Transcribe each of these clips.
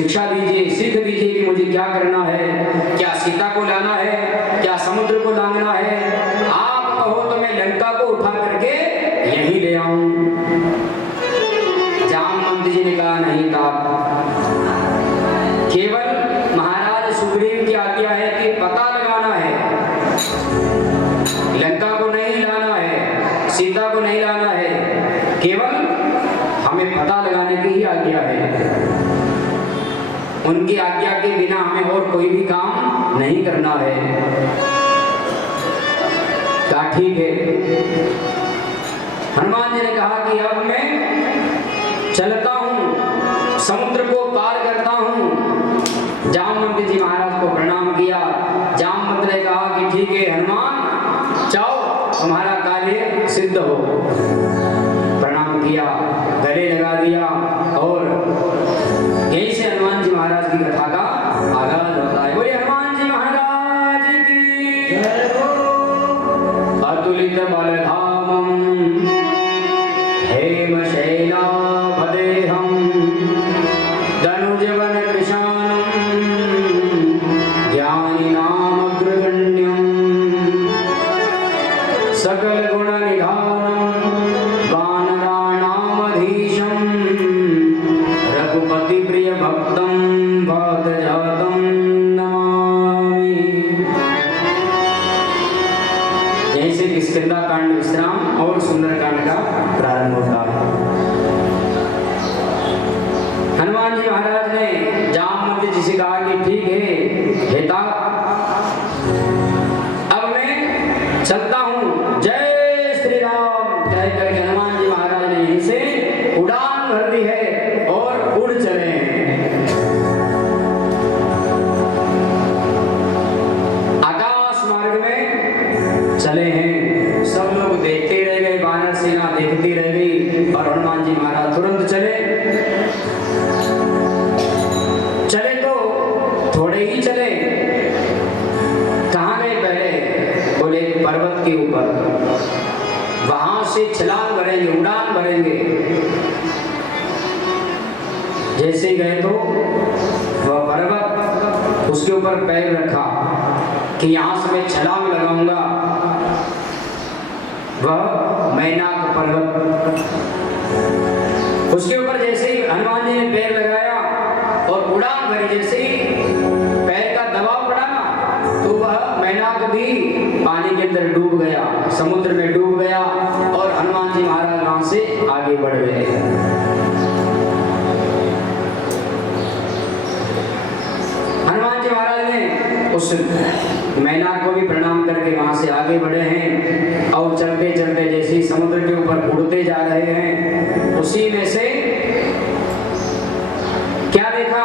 शिक्षा दीजिए, सीख दीजिए कि मुझे क्या करना है। क्या सीता को लाना है, क्या समुद्र को लांघना है? आप कहो तो मैं लंका को उठा करके यहीं ले आऊं। जामवंत जी ने कहा नहीं था, केवल महाराज सुग्रीव की आज्ञा है कि पता लगाना है, लंका को नहीं लाना है, सीता को नहीं लाना है, केवल हमें पता लगाने की ही आज्ञा है। उनकी आज्ञा के बिना हमें और कोई भी काम नहीं करना है। कहा ठीक है। हनुमान जी ने कहा कि अब मैं चलता हूं, समुद्र को पार करता हूं। जामवंत जी महाराज को प्रणाम किया। जामवंत ने कहा कि ठीक है हनुमान, जाओ तुम्हारा कार्य सिद्ध हो। प्रणाम किया, गले लगा दिया और यहीं से हनुमान जी महाराज की कथा का आगाज होता है। बोलिए हनुमान जी महाराज की जय हो। अतुलित बलधामं हेमशैलाभदेहं धनुजवन कृशानं ज्ञानिनामग्रगण्यं सकल गुण निधानं वानराणामधीशं रघुपति प्रिय भक्तं भक्तजातं नमामि। यहीं से किष्किंधा कांड विश्राम और सुंदरकांड का प्रारंभ होता है। हनुमान जी महाराज ने जामवंत जी से कहा कि ठीक है हेता, अब मैं चलता हूं, जय श्री राम कह करके हनुमान जी महाराज ने यहीं से उड़ान भर दी है और उड़ चले हैं। आकाश मार्ग में चले हैं। सब लोग देखते रह गए, वानर सेना देखती रह गई और हनुमान जी महाराज तुरंत चले। चले तो थोड़े ही चले। कहाँ गए पहले? बोले पर्वत के ऊपर, वहां से छलांग भरेंगे, उड़ान भरेंगे। जैसे ही गए तो वह पर्वत, उसके ऊपर पैर रखा कि यहां से मैं छलांग लगाऊंगा। वह मैनाक पर्वत, उसके ऊपर जैसे ही हनुमान जी ने पैर लगाया और उड़ान भरी, जैसे ही पैर का दबाव पड़ा ना तो वह मैनाक भी पानी के अंदर डूब गया, समुद्र में डूब गया और हनुमान जी महाराज वहां से आगे बढ़ गए। हनुमान जी महाराज ने उस मैनाक को भी प्रणाम करके वहां से आगे बढ़े हैं और चलते चलते जैसे ही समुद्र के ऊपर उड़ते जा रहे हैं, उसी में से क्या देखा?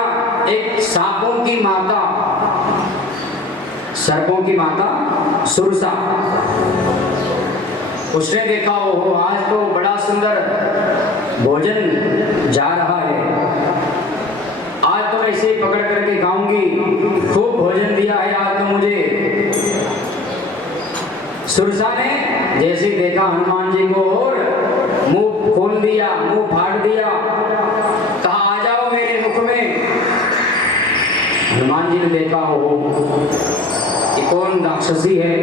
एक सांपों की माता, सर्पों की माता सुरसा। उसने देखा ओहो आज तो बड़ा सुंदर भोजन जा रहा है, आज तो ऐसे ही पकड़ करके खाऊंगी, खूब भोजन दिया है आज तो मुझे। सुरसा ने जैसे देखा हनुमान जी को और मुंह खोल दिया, मुंह फाड़ दिया, कहा आ जाओ मेरे मुख में। हनुमान जी ने देखा हो ये कौन राक्षसी है।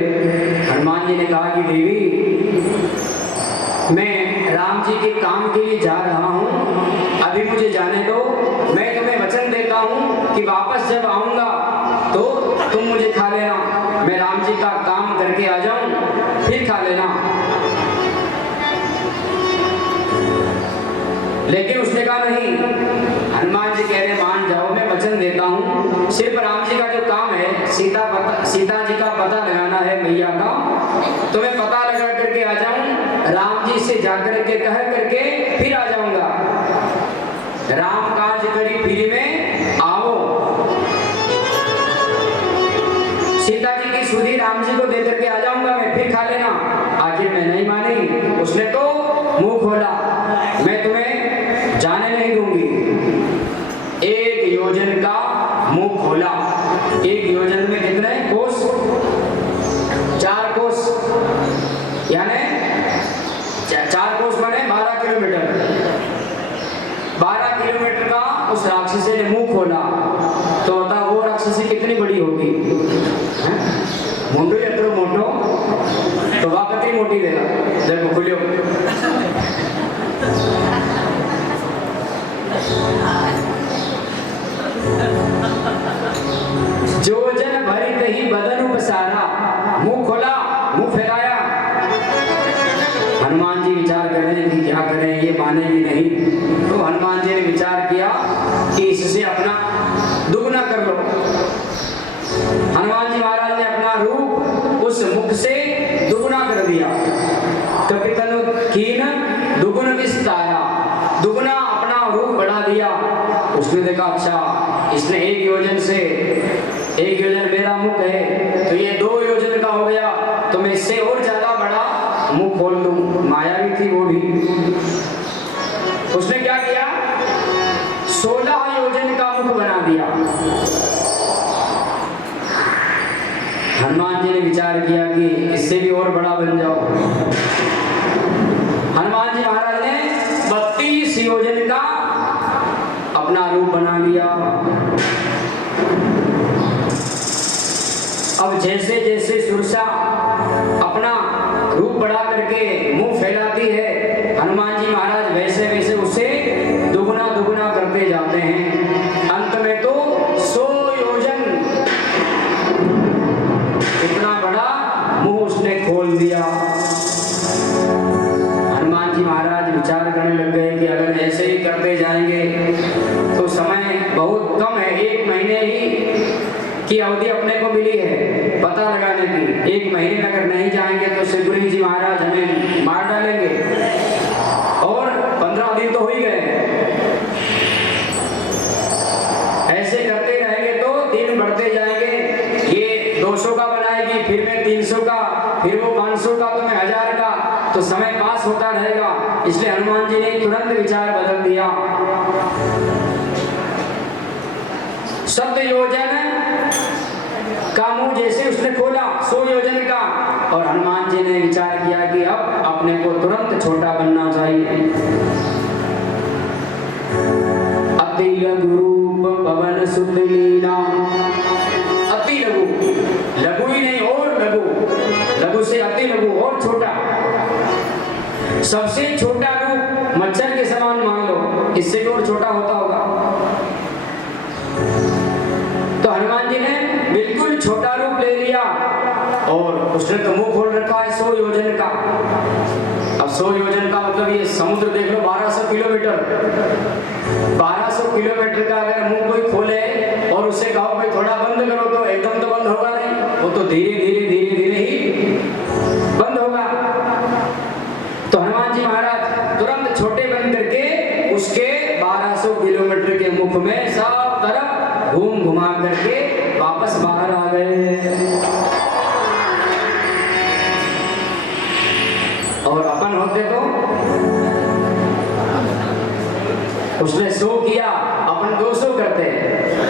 हनुमान जी ने कहा कि देवी मैं राम जी के काम के लिए जा रहा हूँ, अभी मुझे जाने दो। मैं तुम्हें वचन देता हूँ कि वापस जब आऊंगा तो तुम मुझे खा लेना, मैं राम जी का काम करके आ जाऊं फिर खा लेना। लेकिन उसने कहा नहीं। हनुमान जी कह रहे मान जाओ, मैं वचन देता हूँ, सिर्फ राम जी का जो काम है सीता जी का पता लगाना है मैया का, तो मैं पता लगा करके आ जाऊं, राम जी से जाकर के कह करके फिर आ जाऊंगा। राम काज करी फिर में आओ। सीता जी की सुधि राम जी को दे करके आ जाऊंगा मैं, फिर खा लेना। आखिर मैं नहीं मानी, उसने तो मुंह खोला, मैं तुम्हें जाने नहीं दूंगी। एक योजन का मुंह खोला। एक योजन में कितने कोस? 4 कोस, यानी 4 कोस बने 12 किलोमीटर। 12 किलोमीटर का उस राक्षसी ने मुंह खोला तो बता वो राक्षसी कितनी बड़ी होगी? मुंडो एतरो मोटो तो वह कितनी मोटी देगा? देखो खुलियो जो जन भरी कही बदन उपसारा, मुंह खोला, मुंह फैलाया। हनुमान जी विचार कर रहे हैं कि क्या करें, ये मानेगी नहीं। तो हनुमान जी ने विचार किया कि इससे अपना दुगना कर लो। हनुमान जी महाराज ने अपना रूप उस मुख से दुगना कर दिया। कपितनु कीन दुगुन विस्तारा, दुगना अपना रूप बढ़ा दिया। उसने देखा अच्छा इसने 1 योजन से 1 योजन मेरा मुख है तो ये 2 योजन का हो गया, तो मैं इससे और ज्यादा बड़ा मुंह खोल दूं। मायावी थी वो भी। उसने क्या किया? 16 योजन का मुख बना दिया। हनुमान जी ने विचार किया कि इससे भी और बड़ा बन जाओ। हनुमान जी महाराज ने 32 योजन का अपना रूप बना लिया। अब जैसे जैसे सुरसा अपना रूप बढ़ा करके मुंह फैलाती है, हनुमान जी महाराज वैसे वैसे उसे दुगना दुगना करते जाते हैं। अंत में तो 100 योजन इतना बड़ा मुंह उसने खोल दिया। हनुमान जी महाराज विचार करने लग गए कि अगर ऐसे ही करते जाएंगे तो समय बहुत कम है, 1 महीने ही की अवधि अपने को मिली है पता लगाने की। 1 महीने में अगर नहीं जाएंगे तो शिवपुरी जी महाराज हमें मार डालेंगे, और 15 दिन तो हो ही गए। ऐसे करते रहेंगे तो दिन बढ़ते जाएंगे। ये 200 का बनाएगी, फिर मैं 300 का, फिर वो 500 का, तो मैं 1000 का, तो समय पास होता रहेगा। इसलिए हनुमान जी ने तुरंत विचार बदल दिया। 7 योजन का मुंह जैसे उसने खोला, 100 योजन का, और हनुमान जी ने विचार किया कि अब अपने को तुरंत छोटा बनना चाहिए। अति लघु रूप पवन सुत लीला, अति लघु, लघु ही नहीं और लघु, लघु से अति लघु और छोटा। सबसे छोटा रूप मच्छर के समान मान लो, इससे भी और छोटा होता होगा। तो हनुमान जी ने बिल्कुल छोटा रूप ले लिया, और उसने तो मुंह खोल रखा है 100 योजन का। अब 100 योजन का मतलब ये समुद्र देख लो, 1200 किलोमीटर। 1200 किलोमीटर का अगर मुंह कोई खोले और उससे कहो भाई थोड़ा बंद करो, तो एकदम तो बंद होगा नहीं, वो तो धीरे धीरे धीरे धीरे ही बंद होगा। तो हनुमान जी महाराज तुरंत छोटे बन करके उसके 1200 किलोमीटर के मुख में सब तरफ घूम घुमा करके वापस बाहर आ गए। और अपन होते तो उसने 100 किया, अपन 200 करते,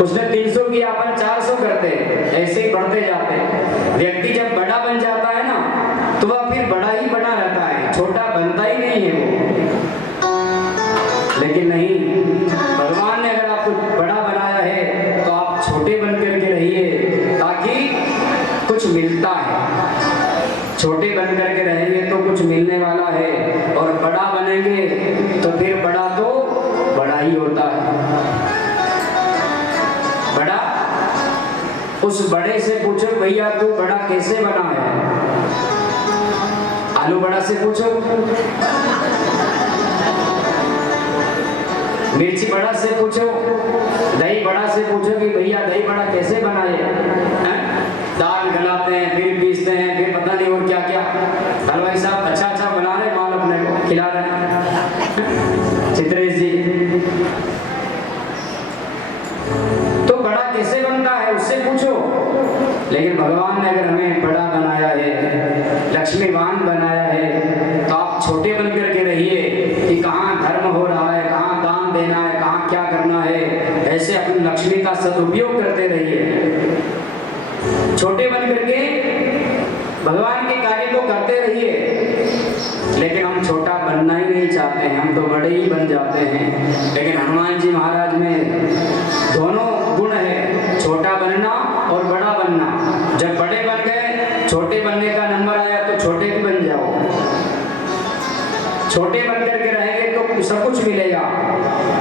उसने 300 किया, अपन 400 करते, ऐसे ही बढ़ते जाते। व्यक्ति जब बड़ा बन जाता है ना, तो वह फिर बड़ा ही बना रहता है, छोटा बनता ही नहीं है वो। लेकिन नहीं, भगवान ने अगर आपको बड़ा बनाया है तो आप छोटे बन करके रहिए, ताकि कुछ मिलता है। छोटे बन करके रहेंगे तो कुछ मिलने वाला है, और बड़ा बनेंगे तो फिर बड़ा तो बड़ा ही होता है। बड़ा, उस बड़े से पूछो भैया तू बड़ा कैसे बना है? आलू बड़ा से पूछो, मिर्ची बड़ा से पूछो, दही बड़ा से पूछो कि भैया दही बड़ा कैसे बनाए। दाल गलाते हैं, फिर पीसते हैं, फिर पता नहीं और क्या क्या। हलवाई साहब अच्छा अच्छा बना रहे, माल अपने को खिला रहे हैं, चित्रेश जी। तो बड़ा कैसे बनता है उससे पूछो। लेकिन भगवान ने अगर हमें बड़ा बनाया है, लक्ष्मीवान बनाया है, तो आप छोटे बन करके रहिए कि कहाँ धर्म हो रहा है, कहाँ दान देना है, कहाँ क्या करना है। ऐसे अपनी लक्ष्मी का सदुपयोग करते रहिए। छोटे बन करके भगवान के कार्य को करते रहिए। लेकिन हम छोटा बनना ही नहीं चाहते हैं, हम हम तो बड़े ही बन जाते हैं, लेकिन हनुमान जी महाराज में दोनों गुण है, छोटा बनना और बड़ा बनना। जब बड़े बन गए, छोटे बनने का नंबर आया तो छोटे भी बन जाओ। छोटे बन करके रहेंगे तो सब कुछ मिलेगा,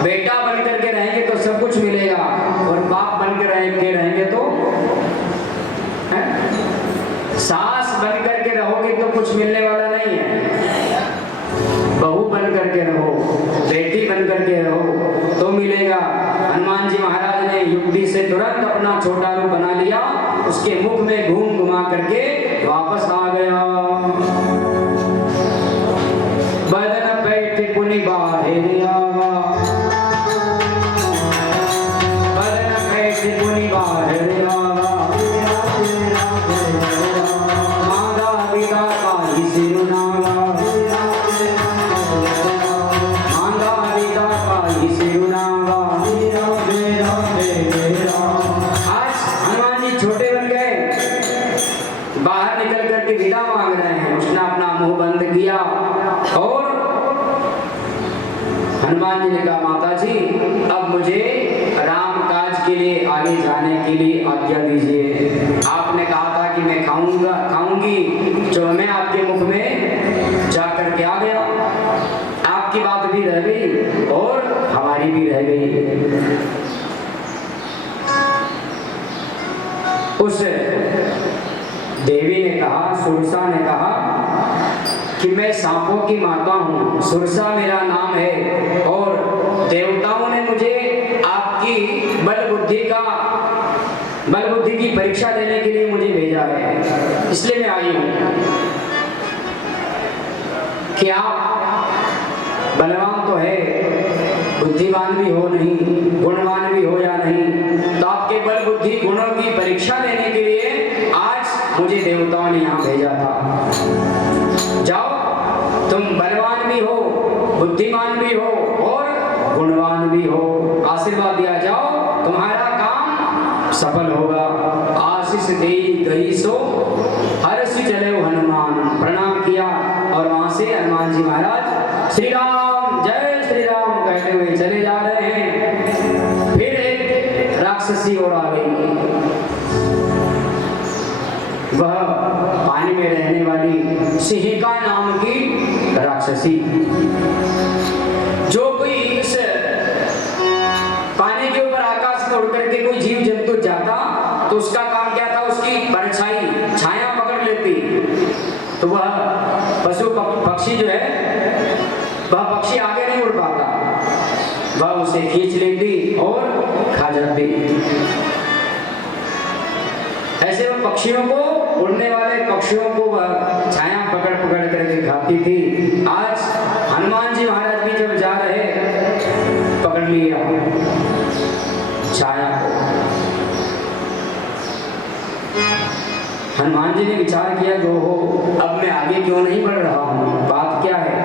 बेटा बन करके रहेंगे तो सब कुछ मिलेगा, और बाप बन के रहेंगे तो है? सास बन करके रहोगे तो कुछ मिलने वाला नहीं है। बहू बन करके रहो, बेटी बन करके रहो तो मिलेगा। हनुमान जी महाराज ने युक्ति से तुरंत अपना छोटा रूप बना लिया, उसके मुख में घूम घुमा करके वापस आ गया। बदन बैठ पुनि बाहिर आवा, बदन बैठ पुनि बाहिर आवा, मांगा विदा का ही सिरुनावा, मांगा विदा का ही सिरुनावा। आज हनुमान जी छोटे बन गए, बाहर निकल करके विदा मांग रहे हैं। उसने अपना मुंह बंद किया और हनुमान जी ने कहा, माता जी अब मुझे राम काज के लिए आगे जाने के लिए आज्ञा दीजिए। आपने कहा था कि मैं खाऊंगी, जो मैं आपके मुख में जा करके आ गया। आपकी बात भी रह गई और हमारी भी रह गई। उस देवी ने कहा, सुरसा ने कहा कि मैं सांपों की माता हूँ, सुरसा मेरा नाम है, और देवताओं ने मुझे आपकी बल बुद्धि की परीक्षा देने के लिए मुझे भेजा है, इसलिए मैं आई हूँ। क्या बलवान तो है, बुद्धिमान भी हो नहीं, गुणवान भी हो या नहीं, तो आपके बल बुद्धि गुणों की परीक्षा लेने के लिए आज मुझे देवताओं ने यहाँ भेजा था। जाओ, तुम बलवान भी हो, बुद्धिमान भी हो और गुणवान भी हो, आशीर्वाद दिया जाओ, तुम्हारा काम सफल होगा। आशीष दे गई सो हर्ष चले हनुमान, प्रणाम किया और वहां से हनुमान जी महाराज श्री राम जय श्री राम कहते हुए चले जा रहे हैं। फिर एक राक्षसी और आ गई, वह पानी में रहने वाली सिंहिका नाम की राक्षसी। जो कोई इस पानी के ऊपर आकाश में उड़ करके कोई जीव जंतु जाता तो उसका काम क्या था, उसकी परछाई छाया पकड़ लेती, तो वह पशु पक्षी जो है वह पक्षी आगे नहीं उड़ पाता, वह उसे खींच लेती और खा जाती। ऐसे वो पक्षियों को, उड़ने वाले पक्षियों को वह छाया पकड़ पकड़ करके खाती थी। आज हनुमान जी महाराज भी जब जा रहे, पकड़ लिया छाया को। हनुमान जी ने विचार किया, जो हो, अब मैं आगे क्यों नहीं बढ़ रहा हूं, बात क्या है।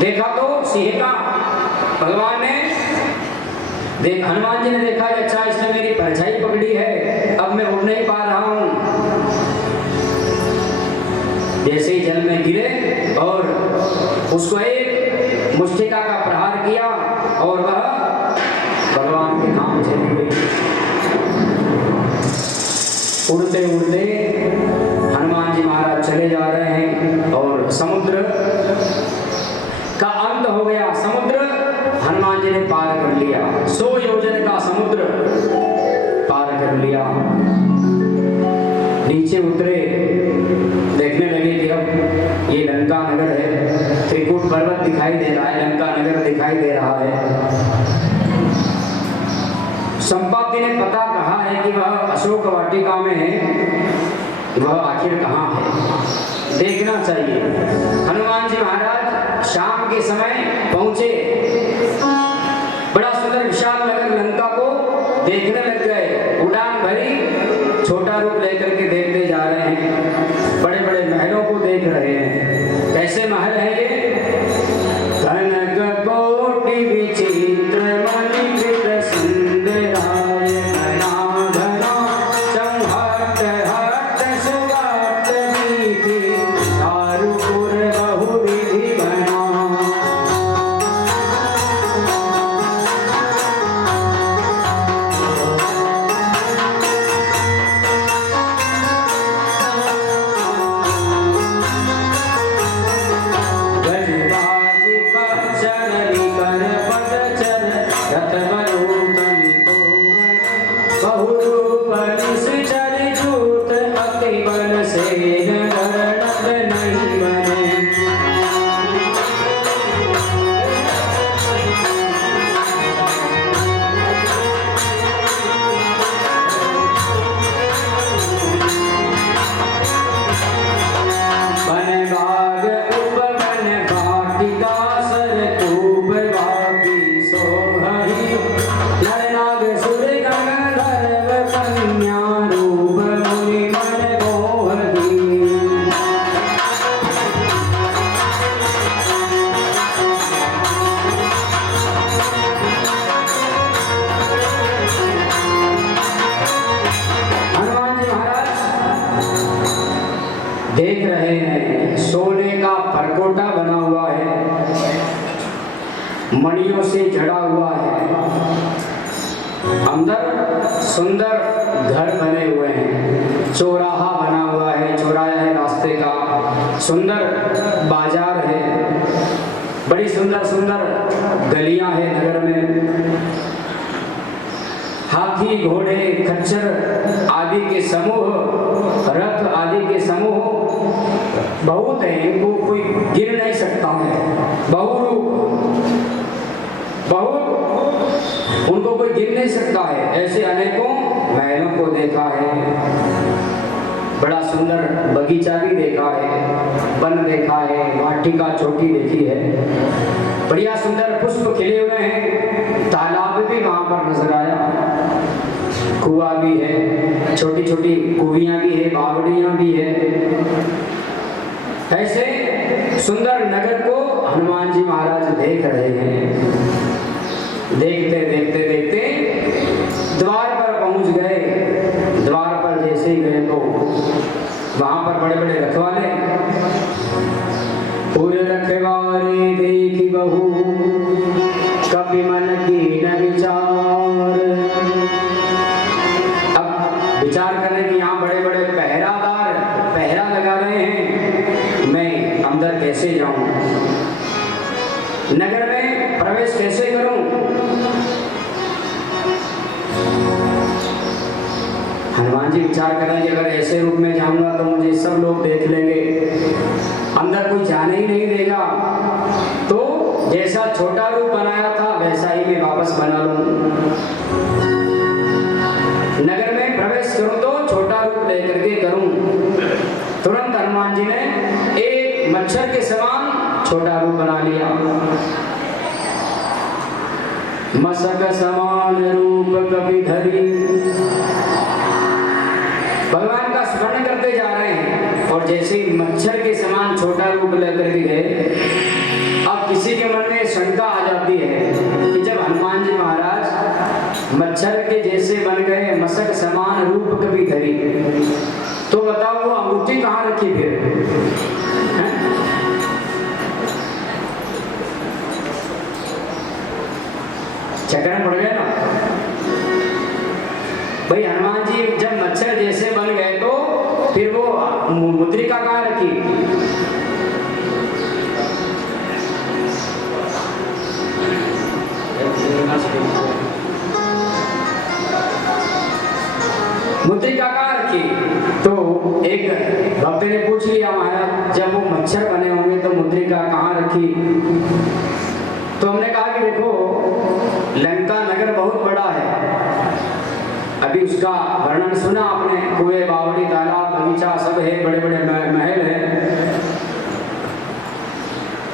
देखा तो सिंहिका, भगवान ने हनुमान जी ने देखा कि अच्छा इसने मेरी परछाई पकड़ी है, अब मैं उड़ नहीं पा रहा हूं। जैसे ही जल में गिरे और उसको एक मुष्टिका का प्रहार किया और वह भगवान के नाम चली गई। उड़ते उड़ते हनुमान जी महाराज चले जा रहे हैं और समुद्र का अंत हो गया। समुद्र हनुमान जी ने पार कर लिया, 100 योजन का समुद्र पार कर लिया। नीचे उतरे, देखने लगे कि अब ये लंका नगर है, त्रिकूट पर्वत दिखाई दे रहा है, लंका नगर दिखाई दे रहा है। संपाति ने पता कहा है कि वह अशोक वाटिका में है, वह आखिर कहाँ है, देखना चाहिए। हनुमान जी महाराज शाम के समय पहुंचे, बड़ा सुंदर विशाल नगर लंका को देखने लग गए। उड़ान भरी, छोटा रूप लेकर के देखते जा रहे हैं, बड़े बड़े महलों को देख रहे हैं। कैसे महल है ये, कनक कोटि विचित्र मणिकृत सुंदराय, घना घना चमहट हट सुवक्त नीति, चारुपुर बहु मणियों से जड़ा हुआ है। अंदर सुंदर घर बने हुए हैं, चौराहा बना हुआ है, चौराहा है रास्ते का, सुंदर बाजार है, बड़ी सुंदर सुंदर गलियां हैं नगर में। हाथी घोड़े खच्चर आदि के समूह, रथ आदि के समूह बहुत है, इनको कोई गिन नहीं सकता है। बहुत उनको कोई गिन नहीं सकता है। ऐसे अनेकों महलों को देखा है, बड़ा सुंदर बगीचा भी देखा है, वन देखा है, वाटिका छोटी देखी है, बढ़िया सुंदर पुष्प खिले हुए हैं, तालाब भी वहां पर नजर आया, कुआं भी है, छोटी छोटी कुइयां भी है, बावड़ियां भी है। ऐसे सुंदर नगर को हनुमान जी महाराज देख रहे हैं। देखते देखते देखते द्वार पर पहुंच गए। द्वार पर जैसे ही गए तो वहां पर बड़े बड़े रखवाले, पूरे रखवाले देखी बहू कभी मन की न विचार। अब विचार करें कि यहाँ बड़े बड़े पहरादार पहरा लगा रहे हैं, मैं अंदर कैसे जाऊं, नगर में प्रवेश कैसे करूं। हनुमान जी विचार करें कि अगर ऐसे रूप में जाऊंगा तो मुझे सब लोग देख लेंगे, अंदर कोई जाने ही नहीं देगा, तो जैसा छोटा रूप बनाया था वैसा ही मैं वापस बना लूं। नगर में प्रवेश करूं तो छोटा रूप लेकर के करूं। तुरंत हनुमान जी ने एक मच्छर के समान छोटा रूप बना लिया। मसक समान रूप कभी धरी, भगवान का स्मरण करते जा रहे हैं और जैसे ही मच्छर के समान छोटा रूप लेकर के गए, अब किसी के मन में शंका आ जाती है कि जब हनुमान जी महाराज मच्छर के जैसे बन गए, मसक समान रूप कभी धरी, तो बताओ वो अंगूठी कहाँ रखी फिर? चक्कर पड़ गए ना भाई। हनुमान जी जब मच्छर जैसे बन गए तो फिर वो मुद्रिका कहाँ रखी? मुद्रिका कहाँ रखी? तो एक भक्त ने पूछ लिया, महाराज जब वो मच्छर बने होंगे तो मुद्रिका कहाँ रखी? तो हमने कहा कि देखो, लंका नगर बहुत बड़ा है, अभी उसका वर्णन सुना आपने, कुएं बावड़ी तालाब बगीचा सब है, बड़े बड़े महल हैं,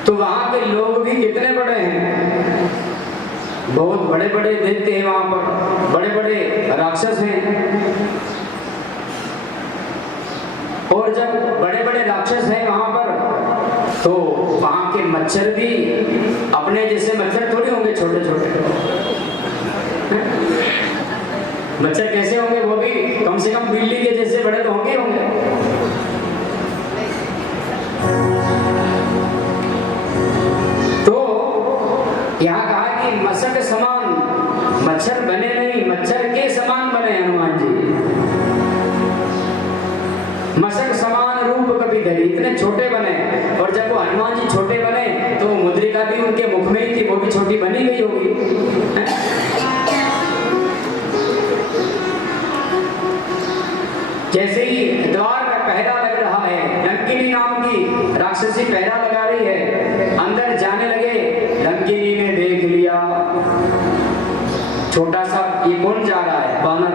तो वहां के लोग भी कितने बड़े हैं, बहुत बड़े बड़े दैत्य हैं वहां पर, बड़े बड़े राक्षस हैं। और जब बड़े बड़े राक्षस हैं वहां पर, तो वहां के मच्छर भी अपने जैसे मच्छर थोड़ी होंगे, छोटे छोटे मच्छर कैसे होंगे? वो भी कम से कम बिल्ली के जैसे बड़े तो होंगे होंगे। तो यहाँ कहा कि मसक समान, मच्छर बने नहीं, मच्छर के समान बने हनुमान जी। मसक समान रूप कभी धरी, इतने छोटे बने। और जब वो हनुमान जी छोटे बने तो मुद्रिका भी उनके मुख में ही थी, वो भी छोटी बनी गई होगी। जैसे ही द्वार में पहरा लग रहा है, लंकिनी नाम की राक्षसी पहरा लगा रही है, अंदर जाने लगे। लंकिनी ने देख लिया छोटा सा ये कौन जा रहा है, बानर।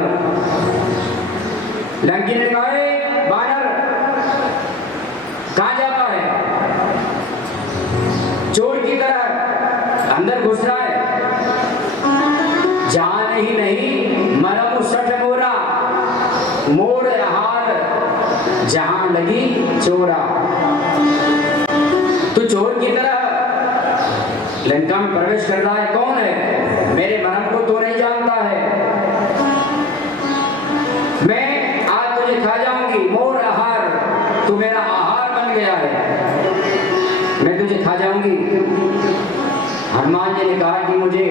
लंकिनी ने कहा, बानर कहां जाता है? चोर की तरह अंदर घुस रहा है, जान ही नहीं मरम सठ मोरा, मोर हार जहां लगी चोरा। तू चोर की तरह लंका में प्रवेश कर रहा है, कौन है? मेरे मरम को तो नहीं जानता है, मैं आज तुझे खा जाऊंगी। मोर आहार, तू मेरा आहार बन गया है, मैं तुझे खा जाऊंगी। हनुमान जी ने कहा कि मुझे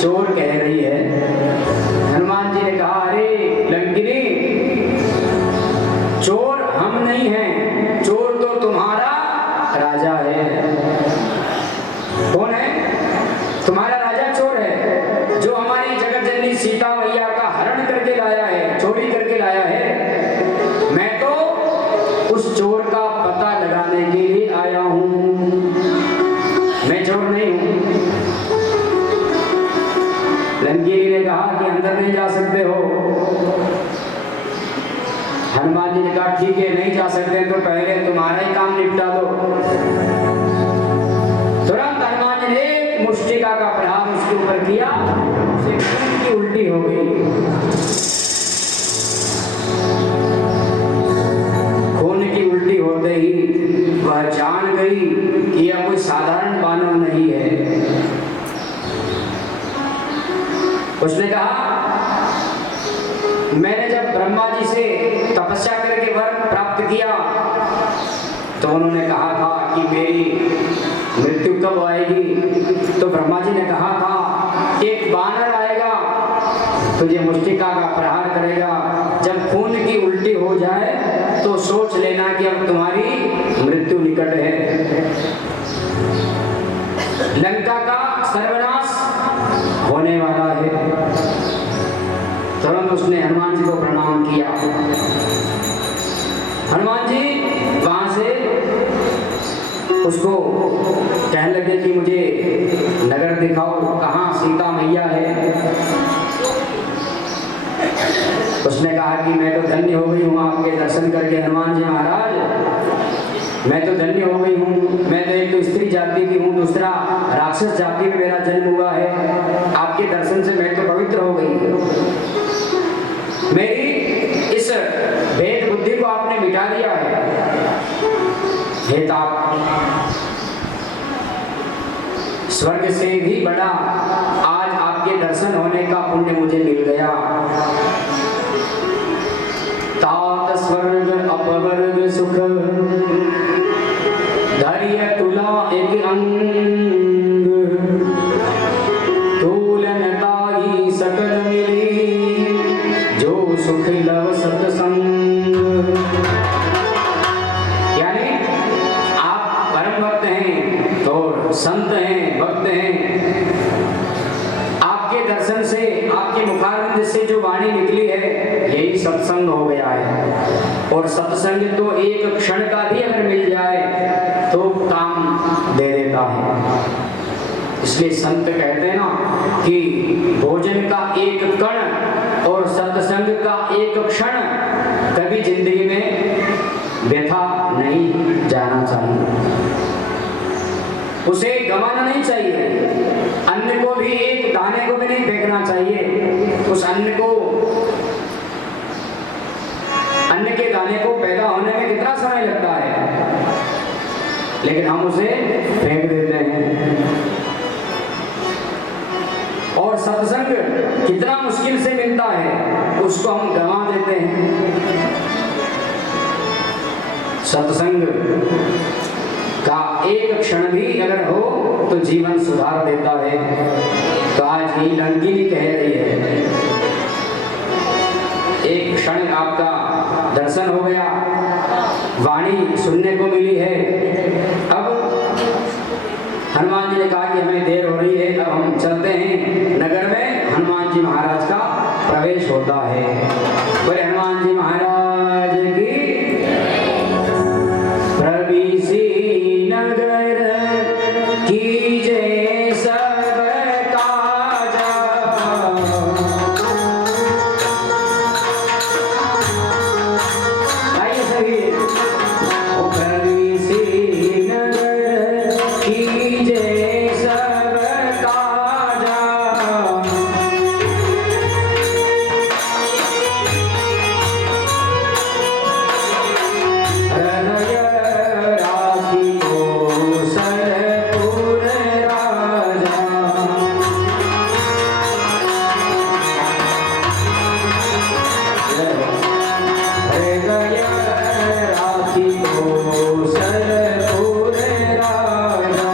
चोर कह रही है। हनुमान जी ने कहा, अरे लंकिनी, चोर हम नहीं हैं, चोर तो तुम्हारा राजा है। कौन है? तुम्हारा राजा चोर है, जो हमारी जगत जननी सीता मैया का हरण करके लाया है, चोरी करके लाया है। मैं तो उस चोर का पता लगाने के लिए आया हूं, मैं चोर नहीं हूं। लंकेरी ने कहा कि अंदर नहीं जा सकते हो। हनुमान जी ने कहा, ठीक है, नहीं जा सकते तो पहले तुम्हारा ही काम निपटा दो। तुरंत हनुमान जी ने मुष्टिका का प्रहार उसके ऊपर किया, उसे खून की उल्टी हो गई। खून की उल्टी होते ही वह जान गई कि यह कोई साधारण मानव नहीं है। उसने कहा, मैंने जब ब्रह्मा जी से तपस्या करके वर प्राप्त किया तो उन्होंने कहा था कि मेरी मृत्यु कब आएगी। तो ब्रह्मा जी ने कहा था, एक बानर आएगा तुझे मुष्टिका का प्रहार करेगा, जब खून की उल्टी हो जाए तो सोच लेना कि अब तुम्हारी मृत्यु निकट है। लंका का सर्वनाश होने वाला है। तुरंत उसने हनुमान जी को प्रणाम किया। हनुमान जी वहां से उसको कहने लगे कि मुझे नगर दिखाओ, कहाँ सीता मैया है। उसने कहा कि मैं तो धन्य हो गई हूँ आपके दर्शन करके हनुमान जी महाराज, मैं तो धन्य हो गई हूँ। मैं तो एक तो स्त्री जाति की हूँ, दूसरा राक्षस जाति में मेरा जन्म हुआ है। आपके दर्शन से मैं तो पवित्र हो गई। मेरी इस भेद बुद्धि को आपने मिटा दिया है। हे तात, स्वर्ग से भी बड़ा आज आपके दर्शन होने का पुण्य मुझे मिल गया। तात स्वर्ग अपवर्ग सुख धैर्य तुला एक अंग, तुलनताई सकल मिली जो सुख लव सत्संग। यानी आप परम भक्त हैं और संत हैं, भक्त हैं। आपके दर्शन से, आपके मुखारविंद से जो वाणी निकली है यही सत्संग हो गया है। और सत्संग तो एक क्षण का भी अगर मिल जाए तो काम दे देता है। इसलिए संत कहते हैं ना कि भोजन का एक कण और सत्संग का एक क्षण कभी जिंदगी में व्यथा नहीं जाना चाहिए, उसे गंवाना नहीं चाहिए। अन्न को भी, एक दाने को भी नहीं फेंकना चाहिए। उस अन्न के दाने को पैदा होने में कितना समय लगता है, लेकिन हम उसे फेंक देते हैं। और सत्संग कितना मुश्किल से मिलता है, उसको हम गंवा देते हैं। सत्संग का एक क्षण भी अगर हो तो जीवन सुधार देता है। तो आज ही लंकिनी कह रही है, एक क्षण आपका दर्शन हो गया, वाणी सुनने को मिली है। अब हनुमान जी ने कहा कि हमें देर हो रही है, अब हम चलते हैं नगर में। हनुमान जी महाराज का प्रवेश होता है। बोले हनुमान जी महाराज की। प्रवेशी नगर कीजे सब काजा, आइए सभी। प्रवेशी नगर कीजे सब काजा, हृदय राखी कौशलपुर राजा। हृदय राखी कौशलपुर राजा,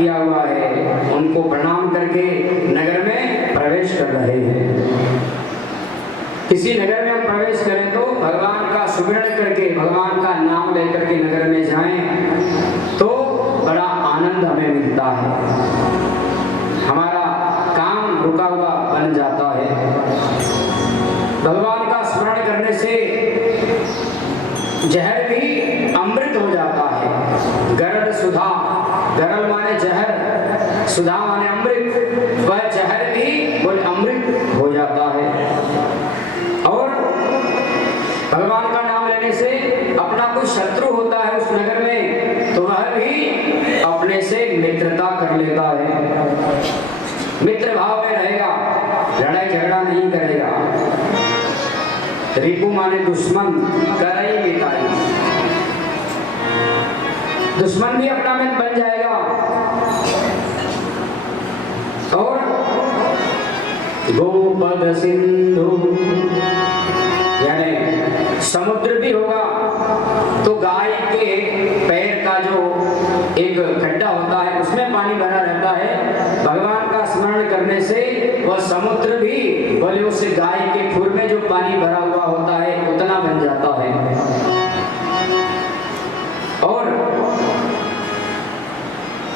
किया हुआ है उनको प्रणाम करके नगर में प्रवेश कर रहे हैं। किसी नगर में हम प्रवेश करें तो भगवान का सुमिरन करके, भगवान का नाम लेकर के नगर में जाएं तो बड़ा आनंद हमें मिलता है, हमारा काम रुका हुआ बन जाता है। भगवान का स्मरण करने से जहर भी अमृत हो जाता है। गरल सुधा, गरल माने जहर, सुधा माने अमृत, वह जहर भी बोले अमृत हो जाता है। और भगवान का नाम लेने से अपना कोई शत्रु होता है उस नगर में तो वह भी अपने से मित्रता कर लेता है, मित्र भाव में रहेगा, लड़ाई झगड़ा नहीं करेगा। रिपु माने दुश्मन, करई मिताई, दुश्मन भी अपना मित्र बन जाएगा। और गोपद सिंधु यानी समुद्र भी होगा तो गाय के पैर का जो एक गड्ढा होता है उसमें पानी भरा रहता है। भगवान का स्मरण करने से वह समुद्र भी बोले उस गाय के खुर में जो पानी भरा हुआ होता है उतना बन जाता है। और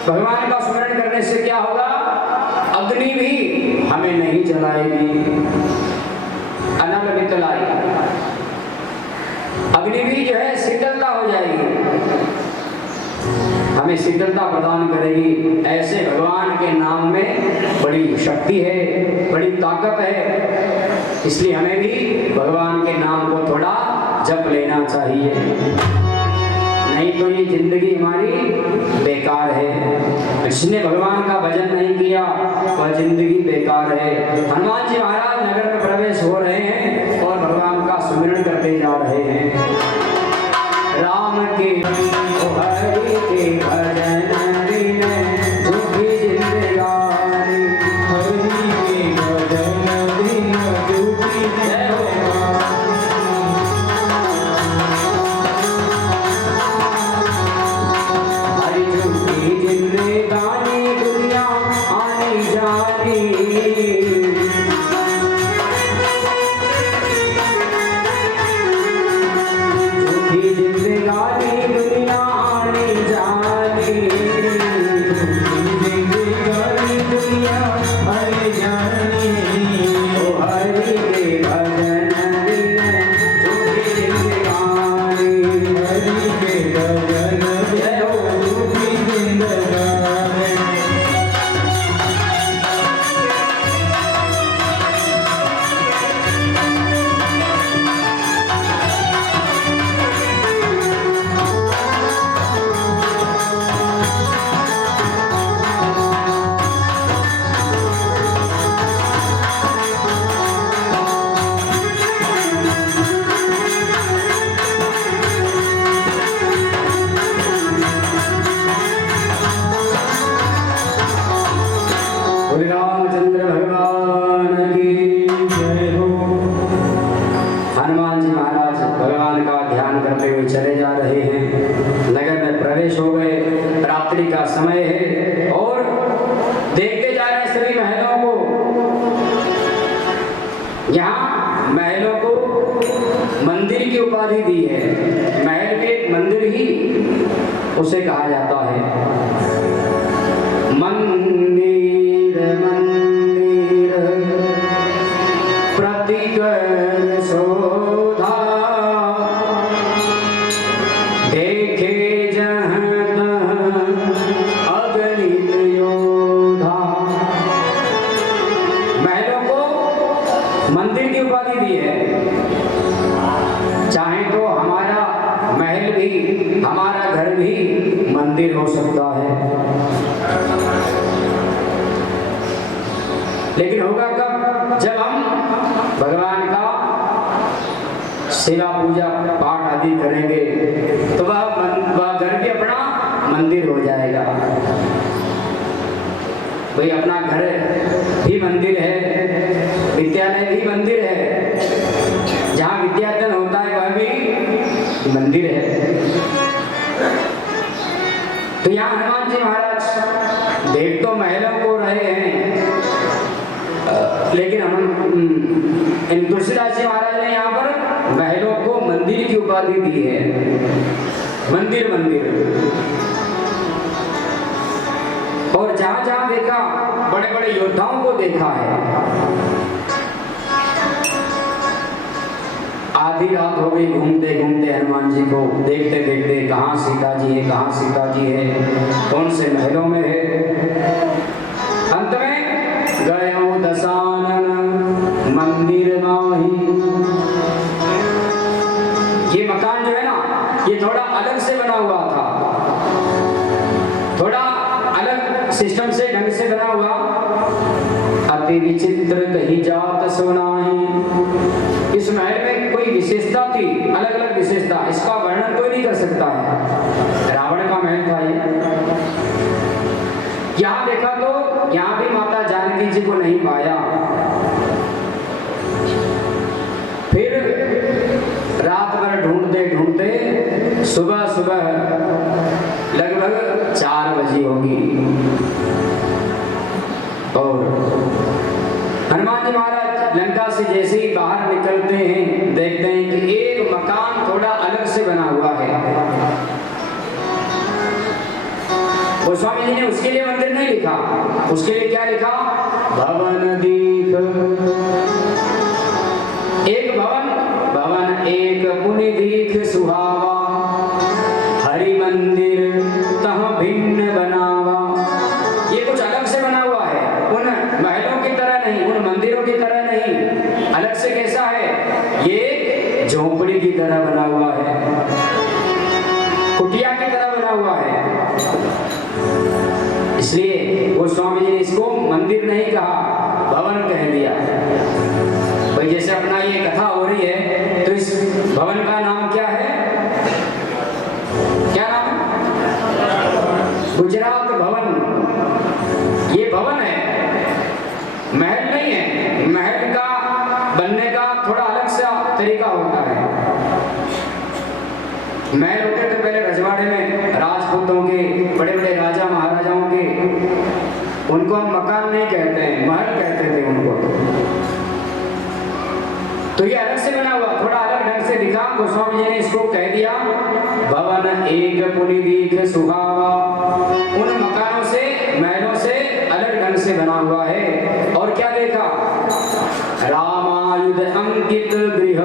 भगवान का स्मरण करने से क्या होगा, अग्नि भी हमें नहीं जलाएगी, अनल मितलाई, अग्नि भी जो है शीतलता हो जाएगी, हमें शीतलता प्रदान करेगी। ऐसे भगवान के नाम में बड़ी शक्ति है, बड़ी ताकत है, इसलिए हमें भी भगवान के नाम को थोड़ा जप लेना चाहिए, नहीं तो ये जिंदगी हमारी बेकार है। जिसने भगवान का भजन नहीं किया वह जिंदगी बेकार है। हनुमान जी महाराज नगर में प्रवेश हो रहे हैं और भगवान का सुमिरन करते जा रहे हैं। राम के हरि के भजन बिन झूठी जिंदगानी, हरि के भजन बिन झूठी जिंदगानी। हरि झूठी जिंदगानी दुनिया आनी जानी, रामचंद्र भगवान की जय हो। हनुमान जी महाराज भगवान का ध्यान करते हुए चले जा रहे हैं, नगर में प्रवेश हो गए, रात्रि का समय है और देखते जा रहे हैं सभी महलों को। यहाँ महलों को मंदिर की उपाधि दी है, महल के मंदिर ही उसे कहा जाता है। मंदिर मंदिर प्रतिकर शोधा, देखे जहाँ तहाँ अगणित योधा। महलों को मंदिर की उपाधि दी है, चाहे तो हमारा महल भी, हमारा घर भी मंदिर हो सकता है। लेकिन होगा कब, जब हम भगवान का सेवा पूजा पाठ आदि करेंगे तो वह घर भी अपना मंदिर हो जाएगा। भाई अपना घर भी मंदिर है, विद्यालय भी मंदिर है, जहाँ विद्यार्थन होता है वह भी मंदिर है। तो यहाँ हनुमान जी महाराज देख तो महलों को रहे हैं, लेकिन हम तुलसीदास जी महाराज ने यहाँ पर महलों को मंदिर की उपाधि दी है। मंदिर मंदिर, और जहां जहां देखा बड़े बड़े योद्धाओं को देखा है। आधी रात हो गई, घूमते घूमते हनुमान जी को देखते देखते कहाँ सीता जी है, कहाँ सीता जी है, कौन से महलों में है। अंत में गयो दशानन मंदिर माही। ये मकान जो है ना, ये थोड़ा अलग से बना हुआ था, थोड़ा अलग सिस्टम से, ढंग से बना हुआ। अति विचित्र कही जात सुनाई। इस महल में कोई विशेषता थी, अलग अलग विशेषता, इसका वर्णन कोई नहीं कर सकता है। रावण का महल था ये। यहाँ देखा तो यहाँ भी माता जानकी जी को नहीं पाया। फिर रात भर ढूंढते ढूंढते सुबह सुबह लगभग 4 बजे होगी, और हनुमान जी महाराज लंका से जैसे ही बाहर निकलते हैं, देखते हैं कि एक मकान थोड़ा अलग से बना हुआ है। गोस्वामी जी ने उसके लिए मंदिर नहीं लिखा, उसके लिए क्या लिखा? भवन दीप। एक भवन, भवन एक पुनि दीख सुहावा, हरि मंदिर तह भिन्न बनावा। ये कुछ अलग से बना हुआ है, उन महलों की तरह नहीं, उन मंदिरों की तरह नहीं। अलग से कैसा है? ये झोपड़ी की तरह बना हुआ है, कुटिया की तरह बना हुआ है। इसलिए गोस्वामी जी ने इसको मंदिर नहीं कहा, भवन कह दिया। भाई जैसे अपना ये कथा हो रही है, तो इस भवन का नाम क्या है? क्या नाम है? गुजरात भवन। ये भवन है, महल नहीं है। महल का बनने का थोड़ा अलग सा तरीका होता है। महल होते तो पहले रजवाड़े में राजपूतों के, बड़े बड़े राजा महाराजाओं के, उनको हम मकान नहीं कहते हैं, महल कहते थे उनको। तो ये अलग से बना हुआ, थोड़ा अलग ढंग से दिखा। गोस्वामी जी ने इसको कह दिया भवन एक पुनि दीख सुहावा। उन मकानों से, महलों से अलग ढंग से बना हुआ है। और क्या देखा? रामायुध अंकित गृह,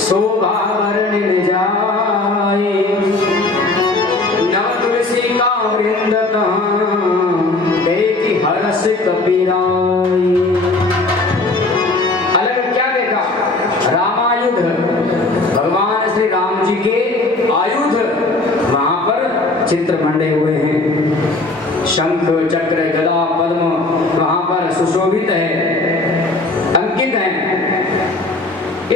शोभा वर्णिन जाए, नव तुलसी का वृंद देखि हर्ष कपिराई। अलग क्या देखा? रामायुध, भगवान श्री राम जी के आयुध वहां पर चित्र बने हुए हैं। शंख चक्र गदा पद्म वहां पर सुशोभित है, अंकित है।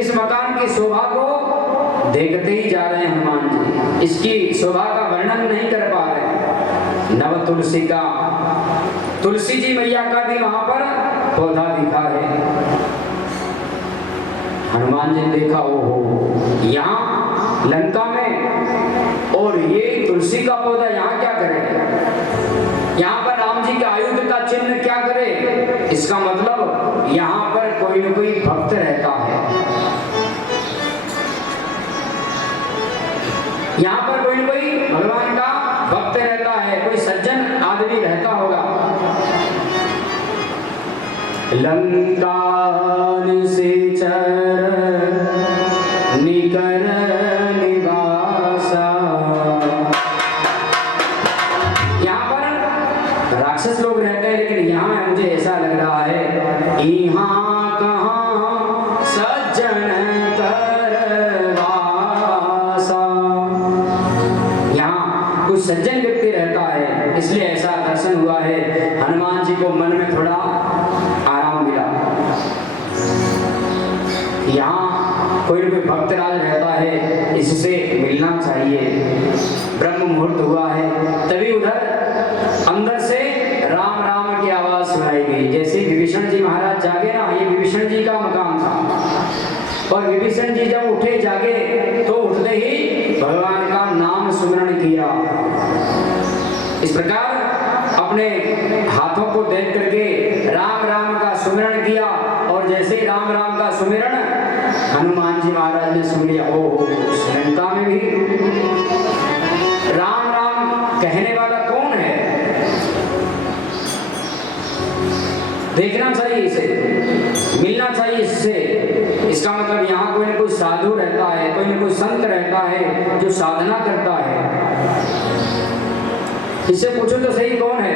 इस मकान की शोभा को देखते ही जा रहे हैं हनुमान जी, इसकी शोभा का वर्णन नहीं कर पा रहे। नव तुलसी का, तुलसी जी मैया का भी वहां पर पौधा दिखा है। हनुमान जी ने देखा, ओहो, यहाँ लंका में और ये तुलसी का पौधा यहाँ क्या करे? यहाँ पर राम जी के आयुध का चिन्ह क्या करे? इसका मतलब यहाँ पर कोई न कोई भक्त रहता है, यहाँ पर कोई न कोई भगवान का भक्त रहता है, कोई सज्जन आदमी रहता होगा। लंका से चर निकर निवासा। यहाँ पर राक्षस लोग रहते हैं, लेकिन यहाँ मुझे ऐसा लग रहा है यहाँ कहाँ सज्जन कर वासा। यहाँ कुछ सज्जन व्यक्ति रहता है, इसलिए ऐसा दर्शन हुआ है। हनुमान जी को मन में थोड़ा आराम मिला। यहाँ कोई कोई भक्तराज रहता है, इससे मिलना चाहिए। ब्रह्म मुहूर्त हुआ है, तभी उधर अंदर से राम राम की आवाज सुनाई गई। जैसे विभीषण जी महाराज जागे ना, ये विभीषण जी का मकान था, और विभीषण जी जब उठे जागे तो उठते ही भगवान का नाम सुमिरन किया। इस प्रकार अपने हाथों को देख करके राम राम का सुमिरन किया और जैसे ही राम राम का सुमिरन हनुमान जी महाराज ने सुन लिया, ओ श्रीलंका में भी राम राम कहने वाला कौन है, देखना चाहिए इसे, मिलना चाहिए इससे। इसका मतलब यहाँ कोई न कोई साधु रहता है, कोई न कोई संत रहता है जो साधना करता है। इससे पूछो तो सही कौन है।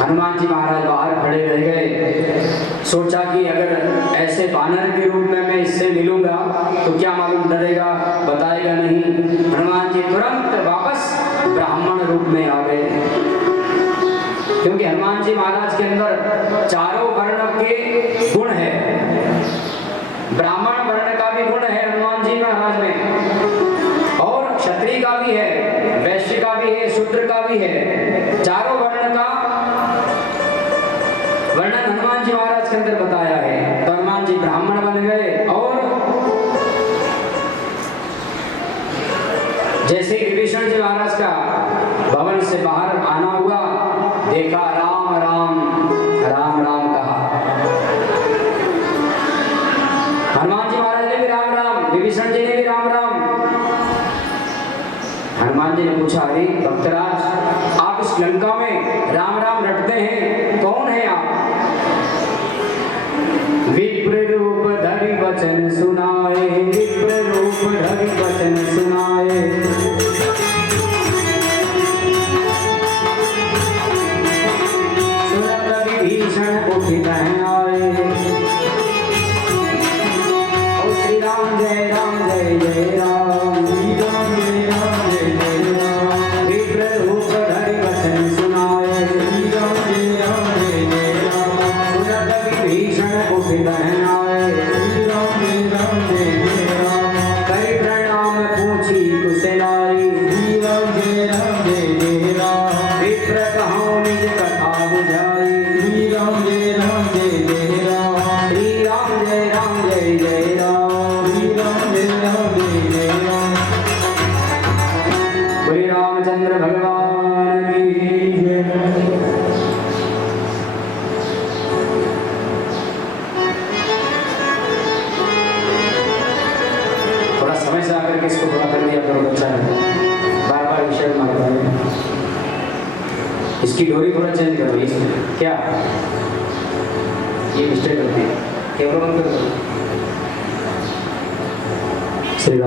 हनुमान जी महाराज बाहर खड़े रह गए। सोचा कि अगर ऐसे बानर के रूप में मैं इससे मिलूंगा तो क्या मालूम डरेगा, बताएगा नहीं। हनुमान जी तुरंत वापस ब्राह्मण रूप में आ गए, क्योंकि हनुमान जी महाराज के अंदर चारों वर्ण के गुण है। ब्राह्मण वर्ण का भी गुण है हनुमान जी महाराज में, और क्षत्रिय का भी है, वैश्य का भी है, शूद्र का भी है। चारों वर्ण का वर्णन हनुमान जी महाराज के अंदर बताया है। तो हनुमान जी ब्राह्मण बन गए और जैसे ही विभीषण जी महाराज का भवन से बाहर आना हुआ, देखा राम राम राम राम कहा। हनुमान जी महाराज ने भी राम राम, विभीषण जी ने भी राम राम। हनुमान जी ने पूछा, अरे भक्तराज आप इस लंका में राम राम रटते हैं, कौन है आप? विप्र रूप धरि वचन सुनाए, विप्र रूप धरि वचन सुनाए। सुनत विभीषण उठि कहि आए, ओ श्री राम जय राम जय जय राम, श्री राम जय राम जय जय राम। विप्र रूप धरि वचन सुनाए, श्री राम जय राम जय जय राम। सुनत विभीषण उठि कहि आए, श्री राम जय राम जय जय राम। करि प्रणाम पूछी कुशलाई, श्री राम जय राम जय जय राम। विप्र कहौं निज कथा बुझाई, श्री राम जय राम जय जय राम। श्री राम जय राम जय जय राम, श्री राम जय राम जय जय राम। श्री रामचंद्र भगवान की जय। थोड़ा समय से आकर के इसको पूरा कर दिया करो, अच्छा है। बार बार विषय मारता है। इसकी डोरी थोड़ा चेंज करो, इसमें क्या ये मिस्टेक होती है, कैमरा बंद करो। श्री राम।